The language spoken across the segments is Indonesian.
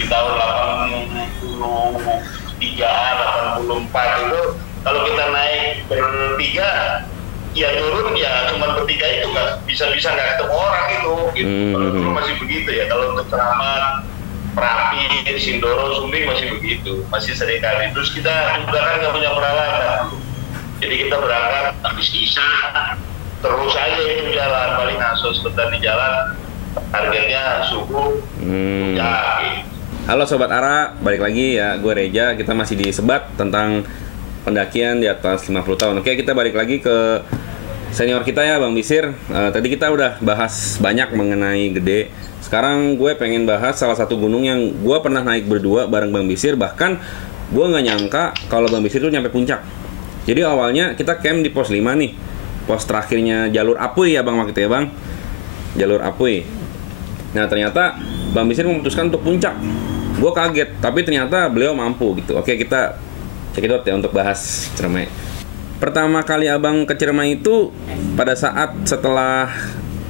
di tahun 83, 84 itu kalau kita naik bertiga ya turun ya cuma bertiga itu nggak bisa nggak ketemu orang itu gitu. Kalau dulu masih begitu ya, kalau untuk Keramat, Merapi, Sindoro, Sumbing masih begitu, masih sering kali. Terus kita juga kan nggak punya peralatan, jadi kita berangkat habis isya terus aja itu jalan, paling asos sebentar di jalan, targetnya subuh ya gitu. Halo Sobat Ara, balik lagi ya, gue Reja. Kita masih di Sebat tentang pendakian di atas 50 tahun. Oke, kita balik lagi ke senior kita ya, Bang Bisir. Tadi kita udah bahas banyak mengenai Gede. Sekarang gue pengen bahas salah satu gunung yang gue pernah naik berdua bareng Bang Bisir. Bahkan gue nggak nyangka kalau Bang Bisir tuh nyampe puncak. Jadi awalnya kita camp di pos 5 nih, pos terakhirnya jalur Apuy ya Bang, waktu itu ya Bang, jalur Apuy. Nah ternyata Bang Bisir memutuskan untuk puncak. Gue kaget, tapi ternyata beliau mampu gitu. Oke, kita cekidot ya untuk bahas Ciremai. Pertama kali abang ke Ciremai itu pada saat setelah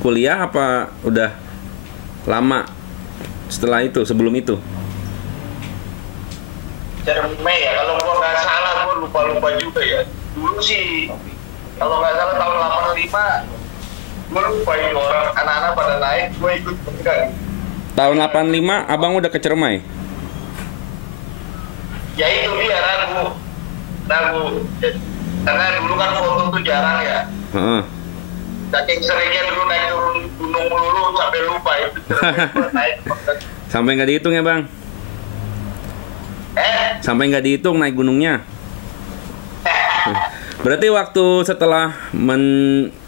kuliah apa udah lama setelah itu, sebelum itu? Ciremai ya, kalau gua nggak salah, gua lupa juga ya. Dulu sih, kalau nggak salah tahun 85, gua lupa ini orang anak-anak pada naik, gua ikut enggak. Tahun 85 abang udah ke Ciremai? Ya itu dia, ragu. Karena dulu kan foto tuh jarang ya. Saking seringnya dulu naik turun gunung melulu sampai lupa itu. Naik. Sampai nggak dihitung ya Bang? Sampai nggak dihitung naik gunungnya? Berarti waktu setelah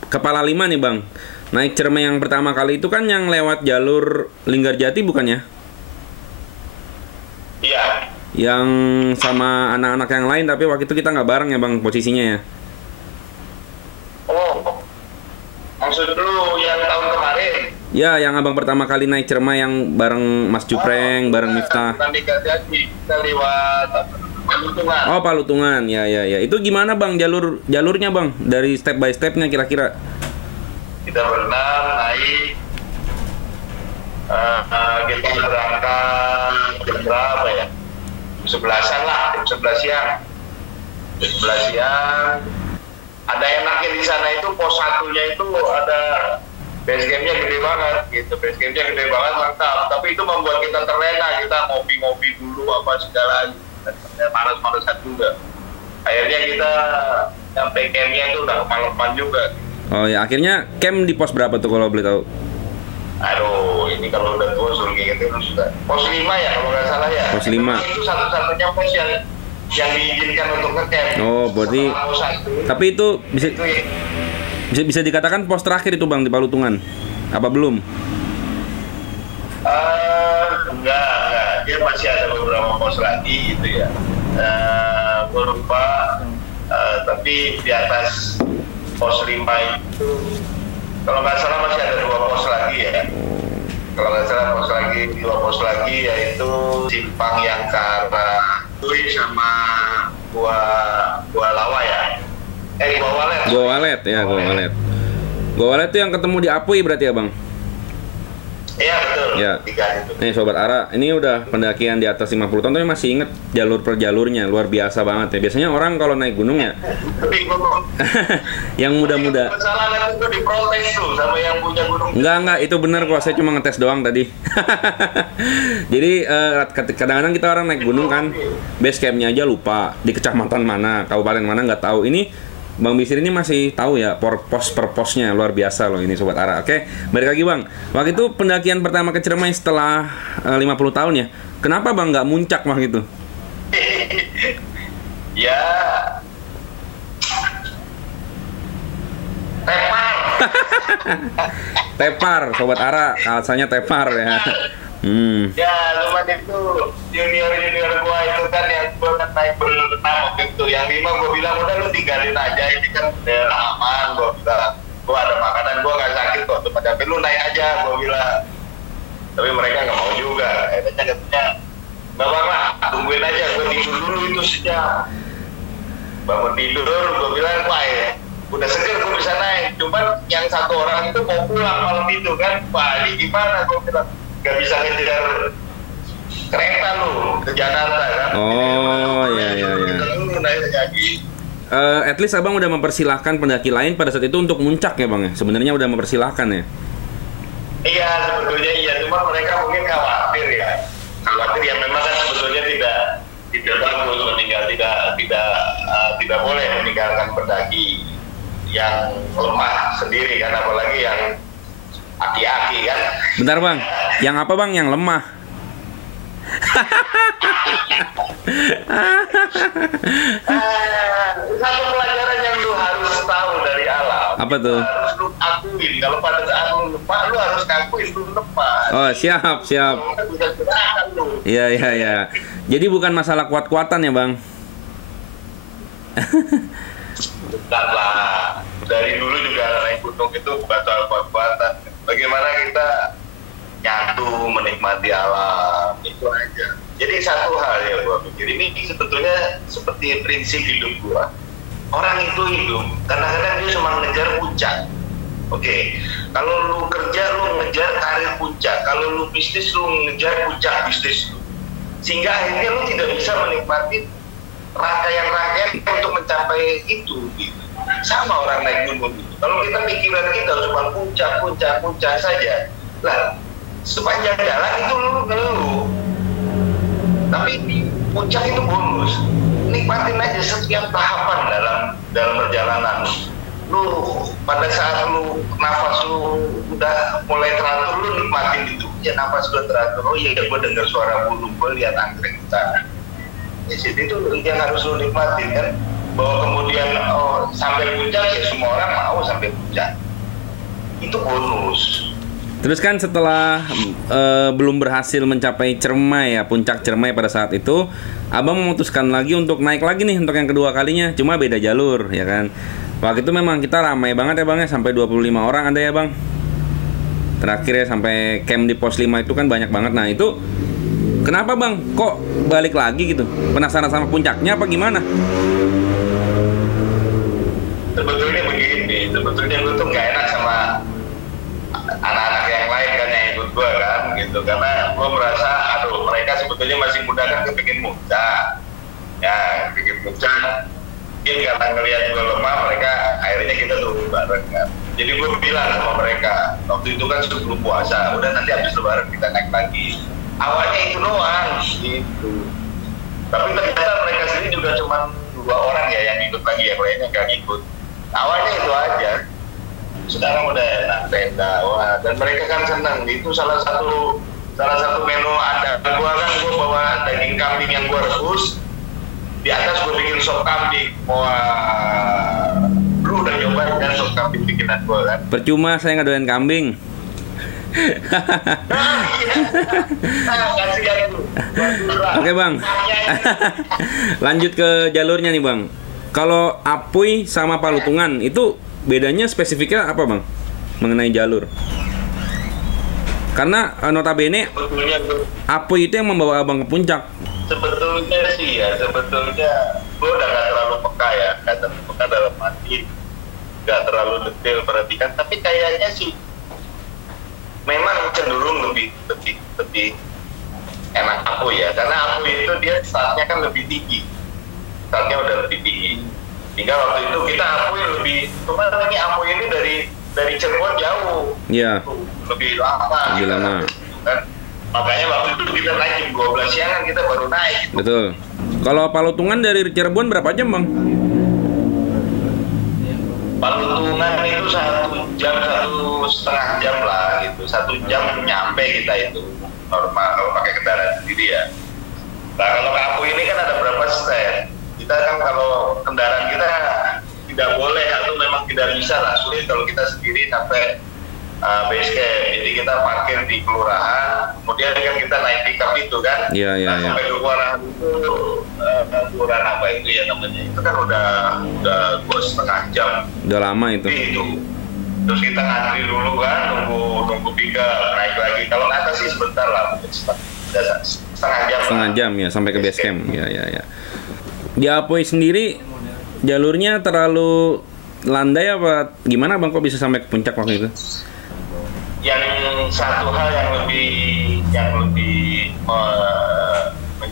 Kepala 5 nih Bang, naik Ciremai yang pertama kali itu kan yang lewat jalur Linggarjati bukannya? Iya. Yang sama anak-anak yang lain, tapi waktu itu kita nggak bareng ya Bang posisinya ya? Oh, maksud dulu yang tahun kemarin? Ya, yang abang pertama kali naik Ciremai yang bareng Mas Jupreng, bareng Miftah. Bukan Linggarjati, kita lewat Palutungan. Oh, Palutungan, ya. Itu gimana Bang jalurnya Bang? Dari step by stepnya kira-kira? Kita berenang, naik, kita berangkat jam berapa ya? 11-an lah, jam 11 siang. Jam 11 siang. Ada enaknya di sana itu pos satunya itu ada base campnya gede banget gitu. Base campnya gede banget, lengkap. Tapi itu membuat kita terlena, kita ngopi-ngopi dulu apa segala. Panas-panasan juga. Akhirnya kita sampai campnya itu udah kemalaman juga. Oh ya, akhirnya camp di pos berapa tuh kalau boleh tahu? Aduh, ini kalau udah tua suruh gitu sudah. Pos 5 ya kalau nggak salah ya. Pos 5. Itu satu-satunya pos yang diizinkan untuk ngecamp. Oh, berarti. Tapi itu bisa itu ya. bisa dikatakan pos terakhir itu Bang di Palutungan. Apa belum? Enggak. Dia masih ada beberapa pos lagi gitu ya. Gue lupa. Tapi di atas pos 5 itu kalau nggak salah masih ada 2 pos lagi ya. Kalau nggak salah 2 pos lagi yaitu Simpang yang ke arah Tui sama Gua Lawa ya. Gua Walet. Gua Walet. Gua Walet tuh yang ketemu di Apuy berarti ya Bang? Iya betul. Ya. 3 itu. Nih Sobat Ara, ini udah pendakian di atas 50 tahun tapi masih inget jalur per jalurnya, luar biasa banget ya. Biasanya orang kalau naik gunung ya yang muda-muda. Kesalahan itu diprotes tuh sama yang punya gunung. Enggak, itu benar kok, saya cuma ngetes doang tadi. Jadi kadang-kadang kita orang naik gunung kan, base campnya aja lupa, di kecamatan mana, kabupaten mana nggak tahu. Ini Bang Bisir ini masih tahu ya pos per posnya, luar biasa loh ini Sobat Ara. Oke, balik lagi Bang. Waktu itu pendakian pertama ke Ciremai setelah 50 tahun ya. Kenapa Bang nggak muncak mah gitu? Ya. Tepar, Sobat Ara, alasannya tepar ya. Ya, cuman itu junior gua itu kan yang gua kan naik berenam waktu itu. Yang 5 gua bilang udah lu tinggalin aja, ini kan udah aman. Gua bilang gua ada makanan, gua nggak sakit kok. Tapi lu naik aja, gua bilang. Tapi mereka nggak mau juga. Akhirnya katanya nggak apa-apa, tungguin aja. Gua tidur dulu itu sejam. Bangun tidur, gua bilang wah ya, udah seger gua bisa naik. Cuman yang satu orang itu mau pulang malam itu kan, wah ini gimana? Gua bilang nggak bisa ngejar kereta lu ke Jakarta kan. Oh, iya. Kita turun akhirnya gitu. At least abang udah mempersilahkan pendaki lain pada saat itu untuk muncak ya bang ya? Sebenarnya udah mempersilahkan ya? Iya, sebetulnya iya, cuma mereka mungkin khawatir ya. Khawatir ya, memang kan sebetulnya tidak bagus meninggal, tidak boleh meninggalkan pendaki yang lemah sendiri kan, apalagi yang aki-aki kan. Bentar bang, yang apa bang yang lemah? Satu pelajaran yang lu harus tahu dari alam. Apa tuh? Harus lu akuin. Kalau pada saat lu lemah, lu harus ngakuin lu lemah. Oh siap. Bisa gerakan lu. Iya. Jadi bukan masalah kuat-kuatan ya bang? Bukan lah. Dari dulu juga naik gunung itu bukan soal kuat-kuatan. Bagaimana kita nyatu menikmati alam, itu aja. Jadi satu hal ya gua pikir, ini sebetulnya seperti prinsip hidup gua. Orang itu hidup, kadang-kadang dia cuma ngejar puncak. Oke, kalau lu kerja lu ngejar karir puncak, kalau lu bisnis lu ngejar puncak bisnis lu. Sehingga akhirnya lu tidak bisa menikmati rangkaian-rangkaian untuk mencapai itu gitu. Sama orang naik gunung gitu. Kalau kita pikiran kita cuma puncak saja. Lah, sepanjang jalan itu lu ngeluh. Tapi puncak itu bonus. Nikmatin aja setiap tahapan dalam perjalanan. Lu pada saat lu nafas lu udah mulai teratur, lu nikmatin itu. Ya nafas udah teratur. Oh iya, gue dengar suara burung, gue lihat anggrek di sana. Ya itu yang harus lu nikmatin kan. Bahwa kemudian sampai puncak ya semua orang mau sampai puncak. Itu bonus. Terus kan setelah belum berhasil mencapai Cermai ya, puncak Cermai pada saat itu, abang memutuskan lagi untuk naik lagi nih untuk yang kedua kalinya, cuma beda jalur ya kan. Waktu itu memang kita ramai banget ya bang ya, sampai 25 orang ada ya bang. Terakhir ya sampai camp di pos 5 itu kan banyak banget. Nah itu kenapa bang? Kok balik lagi gitu? Penasaran sama puncaknya apa gimana? Sebetulnya begini, sebetulnya gue tuh gak enak sama anak-anak yang lain kan yang ikut gue kan gitu, karena gue merasa aduh mereka sebetulnya masih muda kan kepingin muncak ya, kepingin muncak mungkin karena ngelihat gue lemah mereka akhirnya kita turun bareng kan. Jadi gue bilang sama mereka waktu itu kan sebelum puasa, udah nanti habis lebaran kita naik lagi, awalnya itu doang gitu, tapi ternyata mereka sendiri juga cuma 2 orang ya yang ikut lagi, yang lainnya gak ikut. Awalnya itu aja, sekarang udah enak tenda, wah, dan mereka kan senang. Itu salah satu menu ada gua kan, gua bawa daging kambing yang gua rebus, di atas gua bikin sop kambing. Wah, lu udah nyobain kan sop kambing bikinan gua kan? Percuma saya nggak doyan kambing. Oke bang, lanjut ke jalurnya nih bang. Kalau Apuy sama Palutungan itu bedanya spesifiknya apa bang mengenai jalur? Karena notabene Apuy itu yang membawa abang ke puncak. Sebetulnya sih ya, sebetulnya gue udah gak terlalu peka ya, gak terlalu peka dalam arti gak terlalu detail perhatikan, tapi kayaknya sih memang cenderung lebih enak Apuy ya, karena Apuy itu dia startnya kan lebih tinggi, startnya udah lebih tinggi. Hingga waktu itu kita Apuy lebih, cuma ini Apuy ini dari Cirebon jauh, Iya. Lebih lama. Lebih lama. Kan? Makanya waktu itu kita naik jam 12 siang kan kita baru naik. Gitu. Betul. Kalau Palutungan dari Cirebon berapa jam bang? Palutungan itu 1 jam, 1,5 jam lah gitu. 1 jam nyampe kita itu normal kalau pakai kendaraan sendiri ya. Nah kalau ke Apuy ini kan ada berapa stand. Kita kan kalau kendaraan kita tidak boleh atau memang tidak bisa lah, sulit kalau kita sendiri sampai base camp. Jadi kita parkir di kelurahan, kemudian kan kita naik pickup itu kan. Iya. Sampai ke kelurahan itu, kelurahan apa itu ya namanya, itu kan udah 2,5 jam. Udah lama itu. Terus kita ngantri dulu kan, nunggu pickup, naik lagi. Kalau ke atas sih sebentar lah, mungkin setengah jam. Setengah jam ya sampai ke base camp. Ya. Di Apuy sendiri jalurnya terlalu landai apa gimana bang, kok bisa sampai ke puncak waktu itu? Yang satu hal yang lebih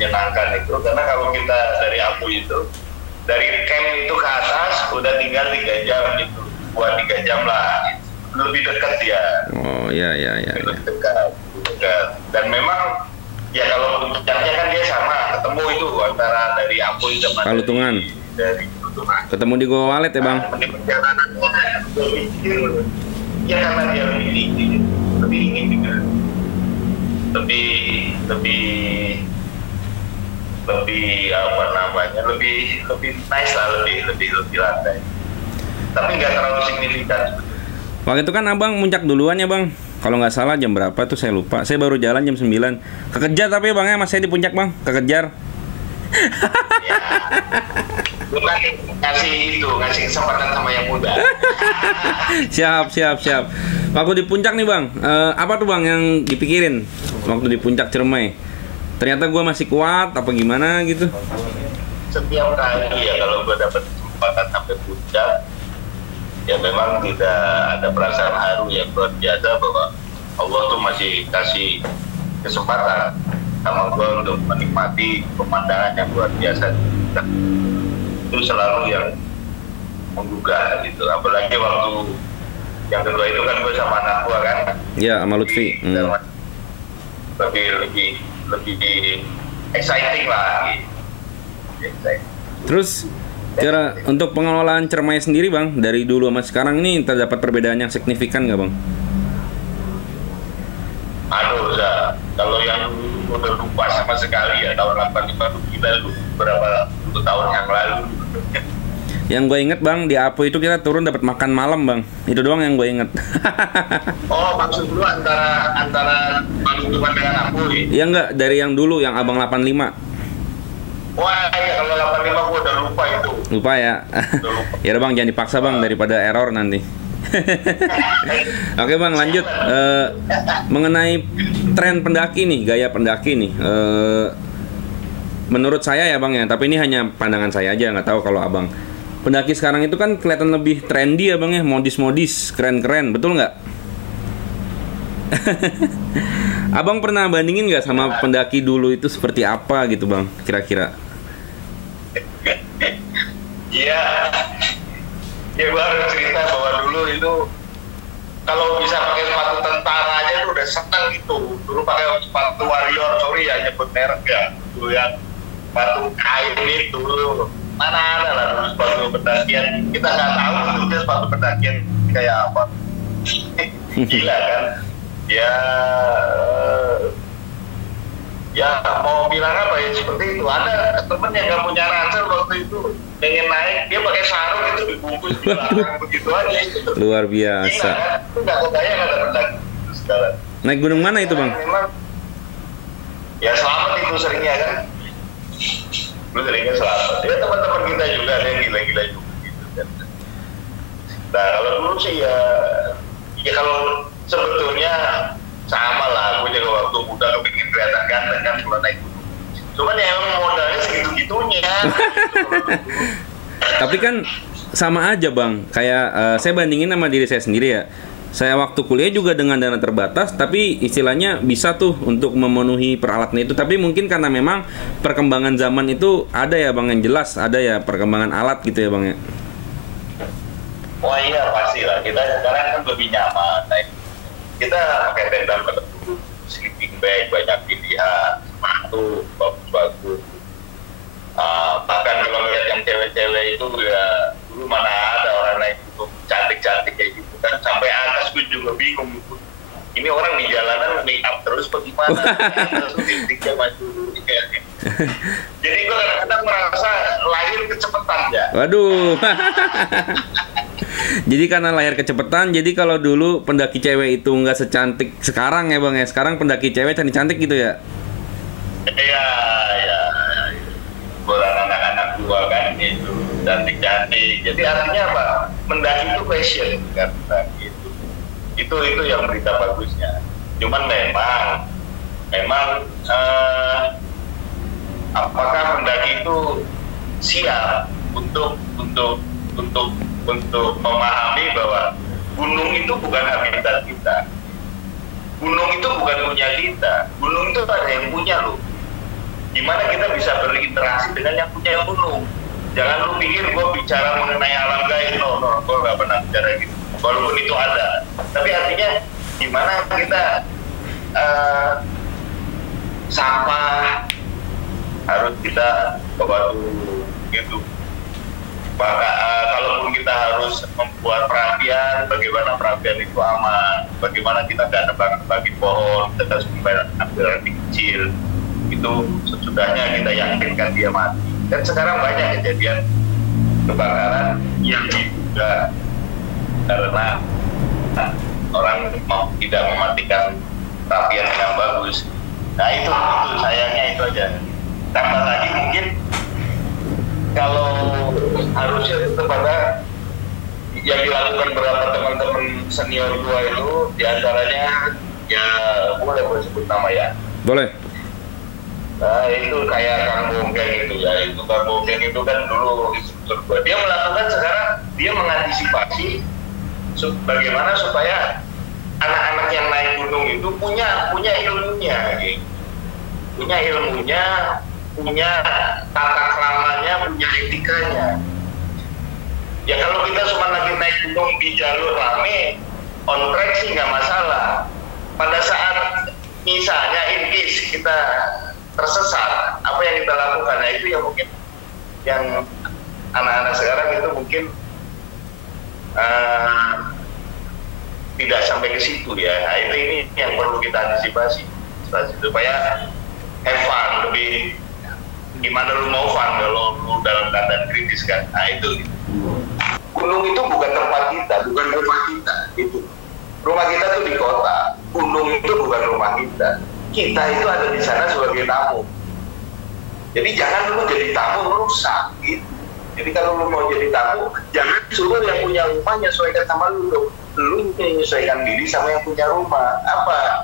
menyenangkan itu, karena kalau kita dari Apu itu, dari camp itu ke atas udah tinggal 3 jam gitu, buat 3 jam lah, lebih dekat ya. Oh iya. Lebih dekat. Dan memang ya kalau puncaknya kan dia sama, ketemu itu antara dari Apu sama Palutungan. Dari Palutungan. Ketemu di Goa Walet ya bang? Di perjalanan gue pikir ya karena dia lebih tinggi, lebih ingin juga, lebih apa namanya, lebih nice lah, lebih lantai, tapi nggak terlalu signifikan. Waktu itu kan abang muncak duluan ya bang. Kalau nggak salah jam berapa tuh saya lupa. Saya baru jalan jam 9. Kekejar tapi bang ya, mas saya di puncak bang. Kekejar. Ya, bukan ngasih kesempatan sama yang muda. Siap. Waktu di puncak nih bang, apa tuh bang yang dipikirin waktu di puncak Ciremai? Ternyata gue masih kuat, apa gimana gitu? Setiap kali ya kalau gue dapat kesempatan sampai puncak, ya memang tidak ada perasaan haru yang luar biasa bahwa Allah tuh masih kasih kesempatan sama gue untuk menikmati pemandangan yang luar biasa. Itu selalu yang menggugah gitu. Apalagi waktu yang kedua itu kan gue sama anak gue kan. Ya, sama Lutfi. Lebih exciting lah. Exciting. Terus kira untuk pengelolaan Ciremai sendiri bang, dari dulu sama sekarang ini terdapat perbedaan yang signifikan nggak bang? Aduh, kalau yang udah lupa sama sekali ya, tahun 85 kita beberapa tahun yang lalu. Yang gue inget bang, di Apu itu kita turun dapat makan malam bang. Itu doang yang gue inget. Oh, maksud lu antara Palutungan dengan Apu ya? Iya enggak, dari yang dulu, yang abang 85. Wah, iya, kalau 85 gue udah lupa itu. Lupa ya? Ya udah bang, jangan dipaksa bang, daripada error nanti. Oke bang, lanjut. Mengenai tren pendaki nih, gaya pendaki nih. Menurut saya ya bang ya, tapi ini hanya pandangan saya aja, nggak tahu kalau abang. Pendaki sekarang itu kan kelihatan lebih trendy ya bang ya, modis-modis, keren-keren, betul nggak? Abang pernah bandingin nggak sama pendaki dulu itu seperti apa gitu bang, kira-kira? Iya, ya gue harus cerita bahwa dulu itu kalau bisa pakai sepatu tentara aja itu udah seneng gitu. Dulu pakai sepatu warrior, sorry ya nyebut merek ya, itu yang sepatu kain itu. Mana ada lah dulu sepatu pendakian, kita nggak tahu sebetulnya sepatu pendakian kayak apa. Gila kan? Ya mau bilang apa ya, seperti itu. Ada temen yang nggak punya ransel waktu itu, pengen naik, dia pakai sarung itu dibungkus di belakang begitu aja. Gitu. Luar biasa. Gila kan? Itu nggak kebayang ada pendaki itu sekarang. Naik gunung mana itu bang? Memang, ya selamat itu seringnya kan. Lu seringnya selamat. Ya teman-teman kita juga ada yang gila-gila juga gitu kan. Nah kalau dulu sih ya kalau sebetulnya sama lah, gue juga waktu muda kepingin kelihatan ganteng kan kalau naik gunung. Cuman ya emang modalnya segitu-gitunya. Tapi kan sama aja bang, kayak saya bandingin sama diri saya sendiri ya. Saya waktu kuliah juga dengan dana terbatas, tapi istilahnya bisa tuh untuk memenuhi peralatan itu. Tapi mungkin karena memang perkembangan zaman itu ada ya bang, yang jelas ada ya perkembangan alat gitu ya bang ya. Oh iya pasti lah, kita sekarang kan lebih nyaman. Nah, kita pakai tenda berteduh, sleeping bag, banyak pilihan, sepatu bagus-bagus. Bahkan kalau lihat yang cewek-cewek itu ya dulu mana ada orang naik itu cantik-cantik kayak gitu kan, sampai atas gue juga bingung. Ini orang di jalanan make up terus bagaimana? Jadi gue kadang-kadang merasa lahir kecepatan ya. Waduh. Jadi karena layar kecepatan, jadi kalau dulu pendaki cewek itu nggak secantik sekarang ya bang ya. Sekarang pendaki cewek cantik-cantik gitu ya? Iya. Buat anak-anak gua kan itu cantik-cantik. Jadi artinya apa? Mendaki itu passion kan, gitu. Itu yang berita bagusnya. Cuman memang apakah pendaki itu siap untuk memahami bahwa gunung itu bukan habitat kita, gunung itu bukan punya kita, gunung itu ada yang punya loh. gimana kita bisa berinteraksi dengan yang punya gunung. Jangan lu pikir gue bicara mengenai alam gaib, no, gue nggak pernah bicara gitu. Walaupun itu ada, tapi artinya gimana kita sampah harus kita bawa dulu gitu. Maka kalaupun kita harus membuat perapian, bagaimana perapian itu aman, bagaimana kita nggak nebang-nebangin pohon, kita sampai ambil api kecil, itu sesudahnya kita yakinkan dia mati. Dan sekarang banyak kejadian kebakaran yang diduga karena orang tidak mematikan perapian yang bagus. Nah itu sayangnya itu aja. Tambah lagi mungkin kalau harusnya tetap ada yang dilakukan beberapa teman-teman senior gua itu, diantaranya ya boleh sebut nama ya. Boleh. Nah itu kayak Kang Bongkeng itu ya, itu Kang Bongkeng itu kan dulu instruktur gua. Dia melakukan sekarang, dia mengantisipasi bagaimana supaya anak-anak yang naik gunung itu punya ilmunya, gitu. Punya tata keramanya, punya etikanya. Ya kalau kita cuma lagi naik gunung di jalur rame, on track sih nggak masalah. Pada saat misalnya in case kita tersesat, apa yang kita lakukan? Nah itu yang mungkin yang anak-anak sekarang itu mungkin tidak sampai ke situ ya. Nah, ini yang perlu kita antisipasi supaya have fun, lebih gimana lu mau fun kalau lu dalam keadaan kritis kan. Nah itu gunung itu bukan tempat kita, bukan rumah kita itu. Rumah kita tuh di kota, gunung itu bukan rumah kita. Kita itu ada di sana sebagai tamu. Jadi jangan lu jadi tamu merusak gitu. Jadi kalau lu mau jadi tamu, jangan suruh yang punya rumah menyesuaikan sama lu. Lu menyesuaikan diri sama yang punya rumah. Apa?